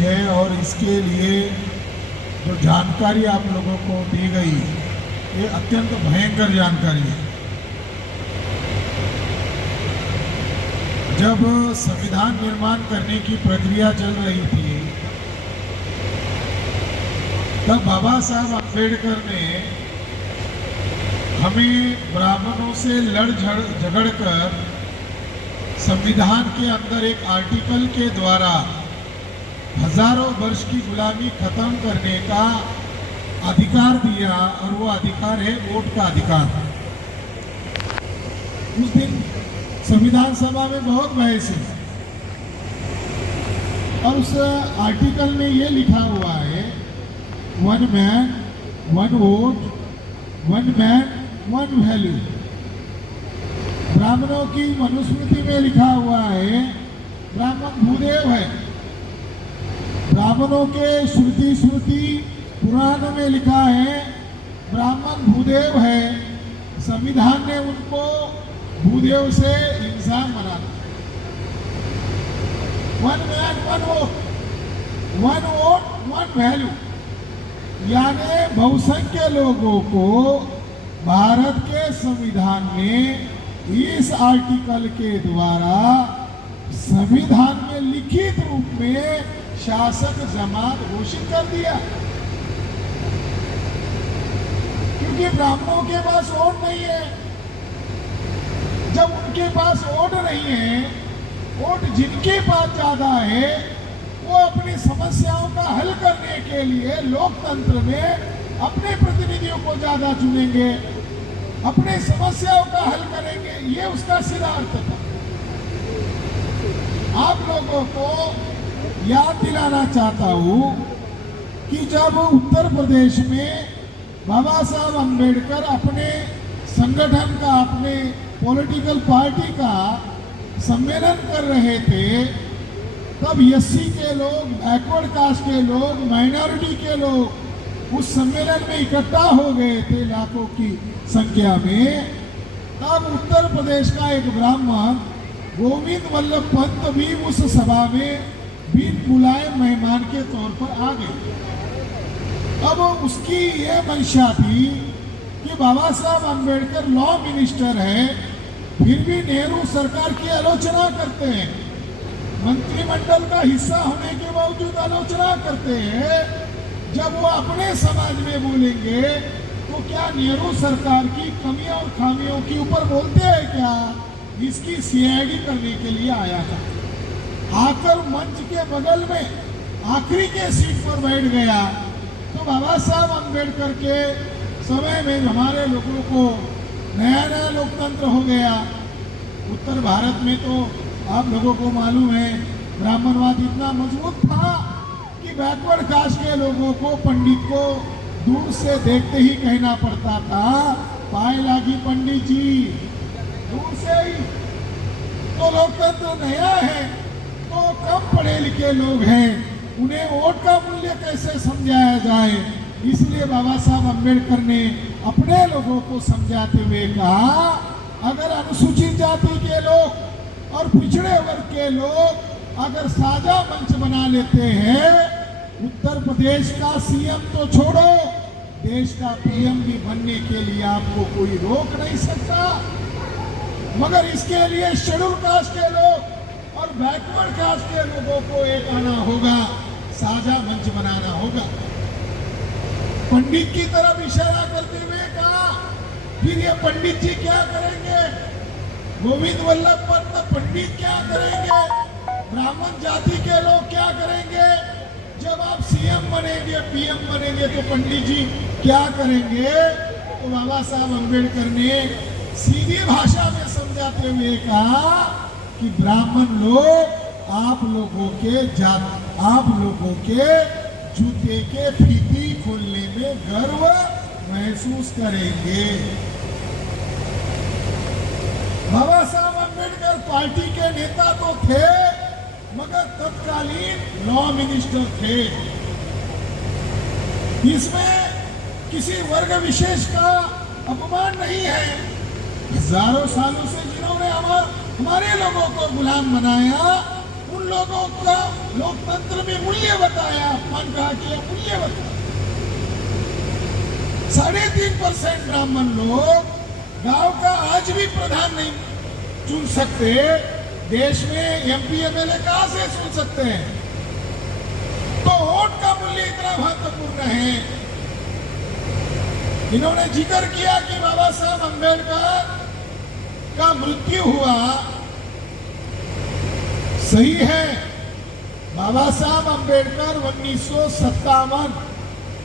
है और इसके लिए जो जानकारी आप लोगों को दी गई ये अत्यंत भयंकर जानकारी है। जब संविधान निर्माण करने की प्रक्रिया चल रही थी तब बाबा साहब अम्बेडकर ने हमें ब्राह्मणों से लड़ झगड़ कर संविधान के अंदर एक आर्टिकल के द्वारा हजारों वर्ष की गुलामी खत्म करने का अधिकार दिया और वो अधिकार है वोट का अधिकार। उस दिन संविधान सभा में बहुत बहस हुई और उस आर्टिकल में ये लिखा हुआ है 1 मैन 1 वोट 1 मैन 1 वैल्यू। ब्राह्मणों की मनुस्मृति में लिखा हुआ है ब्राह्मण भूदेव है। ब्राह्मणों के श्रुति पुराण में लिखा है ब्राह्मण भूदेव है। संविधान ने उनको भूदेव से इंसान बना दिया। 1 मैन 1 वोट 1 वैल्यू, यानी बहुसंख्य लोगों को भारत के संविधान में इस आर्टिकल के द्वारा संविधान में लिखित रूप में शासक जमात घोषित कर दिया। क्योंकि ब्राह्मणों के पास वोट नहीं है। जब उनके पास वोट नहीं है, वोट जिनके पास ज्यादा है वो अपनी समस्याओं का हल करने के लिए लोकतंत्र में अपने प्रतिनिधियों को ज्यादा चुनेंगे, अपने समस्याओं का हल करेंगे। ये उसका सीधा अर्थ था। आप लोगों को याद दिलाना चाहता हूं कि जब उत्तर प्रदेश में बाबा साहब अम्बेडकर अपने संगठन का, अपने पॉलिटिकल पार्टी का सम्मेलन कर रहे थे, तब एससी के लोग, बैकवर्ड कास्ट के लोग, माइनॉरिटी के लोग उस सम्मेलन में इकट्ठा हो गए थे लाखों की संख्या में। तब उत्तर प्रदेश का एक ब्राह्मण गोविंद वल्लभ पंत भी उस सभा में बिन बुलाए मेहमान के तौर पर आ गए। अब उसकी ये मंशा थी कि बाबा साहब अम्बेडकर लॉ मिनिस्टर है, फिर भी नेहरू सरकार की आलोचना करते हैं, मंत्रिमंडल का हिस्सा होने के बावजूद आलोचना करते हैं। जब वो अपने समाज में बोलेंगे तो क्या नेहरू सरकार की कमियों और खामियों के ऊपर बोलते हैं क्या? इसकी सीआईडी करने के लिए आया था। आकर मंच के बगल में आखिरी के सीट पर बैठ गया तो बाबा साहब अम्बेडकर के समय में हमारे लोगों को नया नया लोकतंत्र हो गया। उत्तर भारत में तो आप लोगों को मालूम है ब्राह्मणवाद इतना मजबूत था कि बैकवर्ड कास्ट के लोगों को, पंडित को दूर से देखते ही कहना पड़ता था, पाए लागी पंडित जी, दूर से ही। तो लोकतंत्र नया है तो कम पढ़े लिखे लोग हैं, उन्हें वोट का मूल्य कैसे समझाया जाए। इसलिए बाबा साहब अम्बेडकर ने अपने लोगों को समझाते हुए कहा, अगर अनुसूचित जाति के लोग और पिछड़े वर्ग के लोग अगर साझा मंच बना लेते हैं, उत्तर प्रदेश का सीएम तो छोड़ो, देश का पीएम भी बनने के लिए आपको कोई रोक नहीं सकता। मगर इसके लिए शेड्यूल कास्ट के लोग और बैकवर्ड कास्ट के लोगों को एक आना होगा, साझा मंच बनाना होगा। पंडित की तरफ इशारा करते हुए कहा, फिर ये पंडित जी क्या करेंगे? गोविंद वल्लभ पंत पंडित क्या करेंगे? ब्राह्मण जाति के लोग क्या करेंगे? जब आप सीएम बनेंगे, पीएम बनेंगे तो पंडित जी क्या करेंगे? तो बाबा साहब अम्बेडकर ने सीधी भाषा में समझाते हुए कहा कि ब्राह्मण लोग आप लोगों के जूते के फीती खोलने में गर्व महसूस करेंगे। बाबा साहब अम्बेडकर पार्टी के नेता तो थे, मगर तत्कालीन लॉ मिनिस्टर थे। इसमें किसी वर्ग विशेष का अपमान नहीं है। हजारों सालों से जिन्होंने हमारे लोगों को गुलाम बनाया, उन लोगों का लोकतंत्र में मूल्य बताया, अपमान कहा कि यह मूल्य बताया। 3.5% ब्राह्मण लोग गांव का आज भी प्रधान नहीं चुन सकते, देश में एमपी एमएलए कहां से चुन सकते हैं? तो वोट का मूल्य इतना महत्वपूर्ण है। इन्होंने जिक्र किया कि बाबा साहब अम्बेडकर का मृत्यु हुआ, सही है। बाबा साहब अम्बेडकर 1957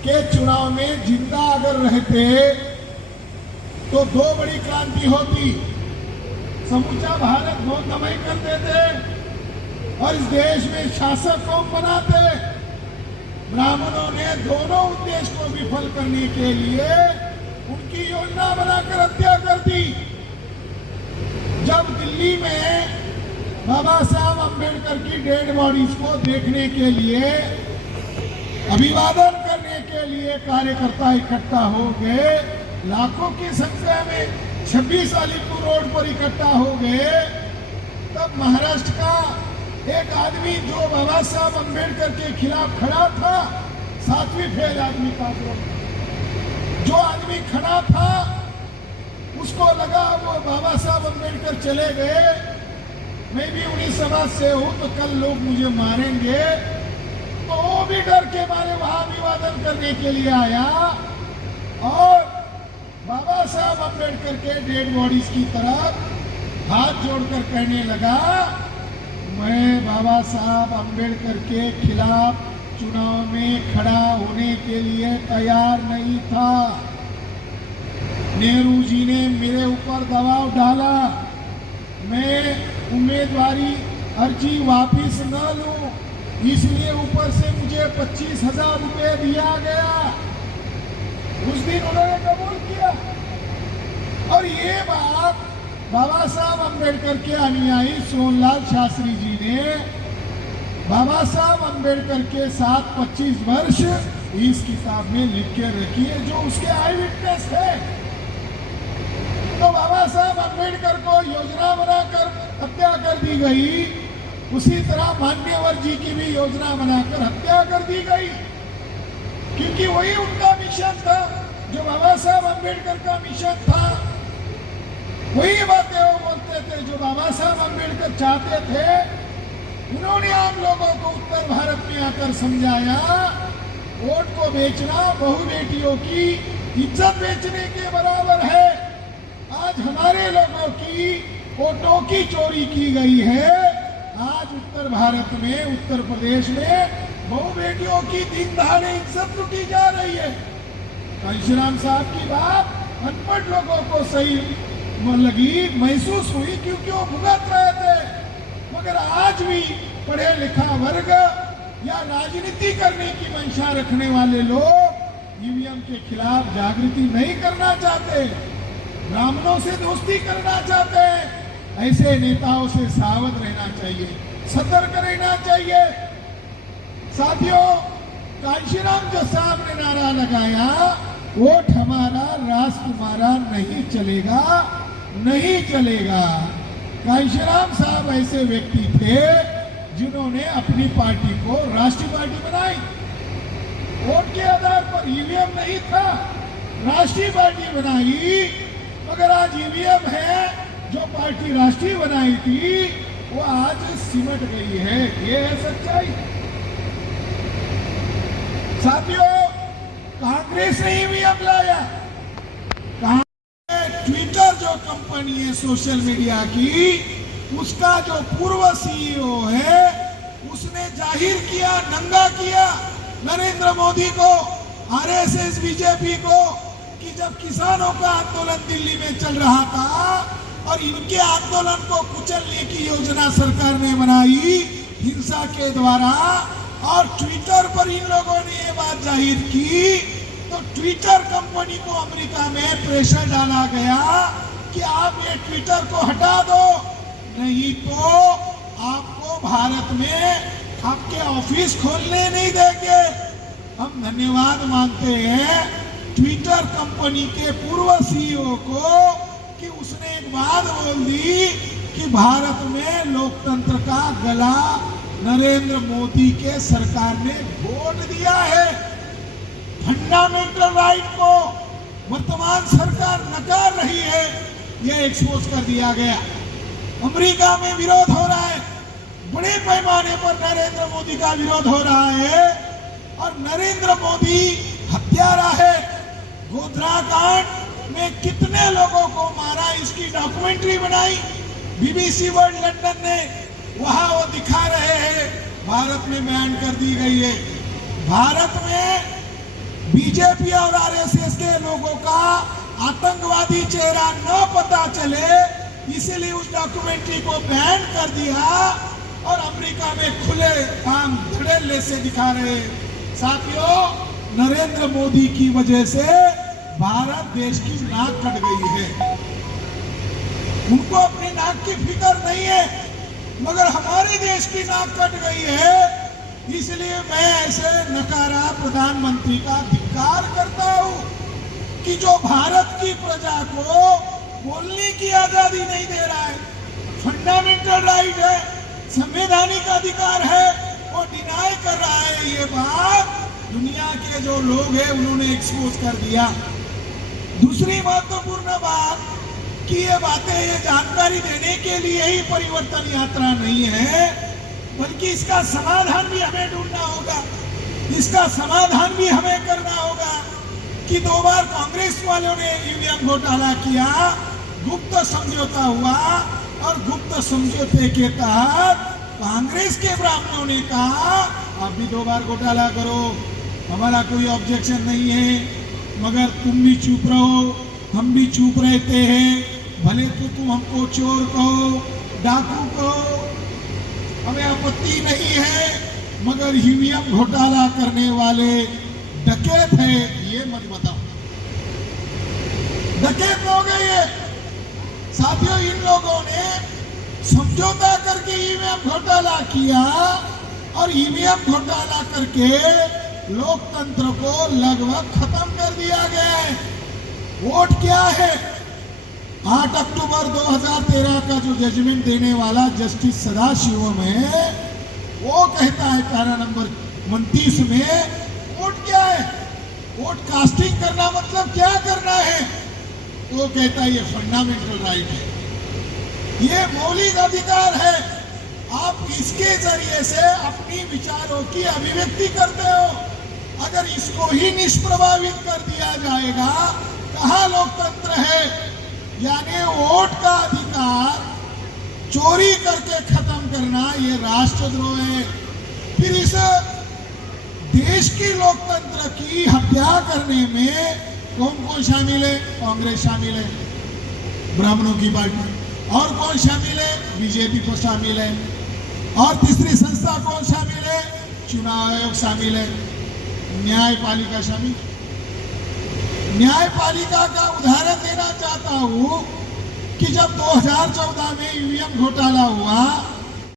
के चुनाव में जिंदा अगर रहते तो 2 बड़ी क्रांति होती, समूचा भारत गौतमय कर देते और इस देश में शासक कौम बनाते। ब्राह्मणों ने दोनों उद्देश्य को विफल करने के लिए उनकी योजना बनाकर हत्या कर दी। जब दिल्ली में बाबा साहब अम्बेडकर की डेड बॉडीज को देखने के लिए, अभिवादन करने के लिए कार्यकर्ता इकट्ठा हो गए, लाखों की संख्या में 26 अलीपुर रोड पर इकट्ठा हो गए, तब महाराष्ट्र का एक आदमी जो बाबा साहब अम्बेडकर के खिलाफ खड़ा था, 7वीं फेल आदमी का जो आदमी खड़ा था, उसको लगा वो बाबा साहब अम्बेडकर चले गए, मैं भी उन्हीं समाज से हूं तो कल लोग मुझे मारेंगे, तो वो भी डर के मारे वहां अभिवादन करने के लिए आया और बाबा साहब अम्बेडकर के डेड बॉडीज की तरफ हाथ जोड़कर कहने लगा, मैं बाबा साहब अम्बेडकर के खिलाफ चुनाव में खड़ा होने के लिए तैयार नहीं था। नेहरू जी ने मेरे ऊपर दबाव डाला, मैं उम्मीदवारी अर्जी वापिस न लूं, इसलिए ऊपर से मुझे 25,000 रुपए दिया गया। उस दिन उन्होंने कबूल किया। और ये बात बाबा साहब अम्बेडकर के अनुयायी सोनलाल शास्त्री जी ने बाबा साहब अम्बेडकर के साथ 25 वर्ष इस किताब में लिख के रखी है, जो उसके आई विटनेस है। तो बाबा साहब अम्बेडकर को योजना बनाकर हत्या कर दी गई, उसी तरह मान्यवर जी की भी योजना बनाकर हत्या कर दी गई, क्योंकि वही उनका मिशन था जो बाबा साहब अम्बेडकर का मिशन था। वही बातें वो बोलते थे जो बाबा साहब अम्बेडकर चाहते थे। उन्होंने आम लोगों को उत्तर भारत में आकर समझाया, वोट को बेचना बहु बेटियों की इज्जत बेचने के बराबर है। आज हमारे लोगों की वोटों की चोरी की गई है। आज उत्तर भारत में, उत्तर प्रदेश में बहु बेटियों की दिन दहाड़े इज्जत लुटी जा रही है। कांशीराम साहब की बात अनपढ़ लोगों को सही लगी, महसूस हुई, क्योंकि वो भुगत रहे थे। मगर आज भी पढ़े लिखा वर्ग या राजनीति करने की मंशा रखने वाले लोग ईवीएम के खिलाफ जागृति नहीं करना चाहते, ब्राह्मणों से दोस्ती करना चाहते हैं। ऐसे नेताओं से सावध रहना चाहिए, सतर्क रहना चाहिए। साथियों, कांशीराम जो साहब ने नारा लगाया, वोट हमारा राष्ट्र तुम्हारा नहीं चलेगा, नहीं चलेगा। कांशीराम साहब ऐसे व्यक्ति थे जिन्होंने अपनी पार्टी को राष्ट्रीय पार्टी बनाई। वोट के आधार पर ईवीएम नहीं था, राष्ट्रीय पार्टी बनाई। मगर आज ईवीएम है, जो पार्टी राष्ट्रीय बनाई थी वो आज सिमट गई है। ये है सच्चाई। साथियों, कांग्रेस ने ईवीएम लाया। ट्विटर जो कंपनी है सोशल मीडिया की, उसका जो पूर्व सीईओ है, उसने जाहिर किया, नंगा किया नरेंद्र मोदी को, आरएसएस, बीजेपी को, कि जब किसानों का आंदोलन दिल्ली में चल रहा था और इनके आंदोलन को कुचलने की योजना सरकार ने बनाई हिंसा के द्वारा, और ट्विटर पर इन लोगों ने ये बात जाहिर की, तो ट्विटर कंपनी को अमेरिका में प्रेशर डाला गया कि आप ये ट्विटर को हटा दो, नहीं तो आपको भारत में आपके ऑफिस खोलने नहीं देंगे। हम धन्यवाद मानते हैं ट्विटर कंपनी के पूर्व सीईओ को कि उसने एक बात बोल दी कि भारत में लोकतंत्र का गला नरेंद्र मोदी के सरकार ने वोट दिया है। फंडामेंटल राइट को वर्तमान सरकार नकार रही है, यह एक्सपोज कर दिया गया। अमेरिका में विरोध हो रहा है, बड़े पैमाने पर नरेंद्र मोदी का विरोध हो रहा है और नरेंद्र मोदी हत्यारा है। गोधरा कांड में कितने लोगों को मारा, इसकी डॉक्यूमेंट्री बनाई बीबीसी वर्ल्ड लंदन ने, वहां वो दिखा रहे हैं। भारत में बैन कर दी गई है। भारत में बीजेपी और आरएसएस के लोगों का आतंकवादी चेहरा न पता चले, इसलिए उस डॉक्यूमेंट्री को बैन कर दिया और अमेरिका में खुले आम धड़ल्ले से दिखा रहे। साथियों, नरेंद्र मोदी की वजह से भारत देश की नाक कट गई है। उनको अपनी नाक की फिक्र नहीं है, मगर हमारे देश की नाक कट गई है। इसलिए मैं ऐसे नकारा प्रधानमंत्री का धिक्कार करता हूं कि जो भारत की प्रजा को बोलने की आजादी नहीं दे रहा है, फंडामेंटल राइट है, संवैधानिक अधिकार है, वो डिनाई कर रहा है। ये बात दुनिया के जो लोग हैं उन्होंने एक्सपोज कर दिया। दूसरी महत्वपूर्ण बात कि ये बातें, ये जानकारी देने के लिए ही परिवर्तन यात्रा नहीं है, बल्कि इसका समाधान भी हमें ढूंढना होगा। इसका समाधान भी हमें करना होगा कि 2 बार कांग्रेस वालों ने ईवीएम घोटाला किया, गुप्त समझौता हुआ और गुप्त समझौते के तहत कांग्रेस के ब्राह्मणों ने कहा आप भी 2 बार घोटाला करो, हमारा कोई ऑब्जेक्शन नहीं है, मगर तुम भी चुप रहो, हम भी चुप रहते हैं। भले तो तुम हमको चोर कहो, डाकू कहो, हमें आपत्ति नहीं है, मगर ईवीएम घोटाला करने वाले डकैत है ये मत बताओ। डकैत हो गए ये। साथियों, इन लोगों ने समझौता करके ईवीएम घोटाला किया और ईवीएम घोटाला करके लोकतंत्र को लगभग खत्म कर दिया गया है। वोट क्या है? 8 अक्टूबर 2013 का जो जजमेंट देने वाला जस्टिस सदाशिवम है, वो कहता है पैरा नंबर 29 में वोट क्या है? वोट कास्टिंग करना मतलब क्या करना है? वो कहता है ये फंडामेंटल राइट है, ये मौलिक अधिकार है। आप इसके जरिए से अपनी विचारों की अभिव्यक्ति करते हो। अगर इसको ही निष्प्रभावित कर दिया जाएगा, कहाँ लोकतंत्र है? यानी वोट का अधिकार चोरी करके खत्म करना ये राष्ट्रद्रोह है। फिर इस देश की लोकतंत्र की हत्या करने में कौन कौन शामिल है? कांग्रेस शामिल है, ब्राह्मणों की पार्टी। और कौन शामिल है? बीजेपी को शामिल है। और तीसरी संस्था कौन शामिल है? चुनाव आयोग शामिल है, न्यायपालिका शामिल। न्यायपालिका का उदाहरण देना चाहता हूं कि जब 2014 में ईवीएम घोटाला हुआ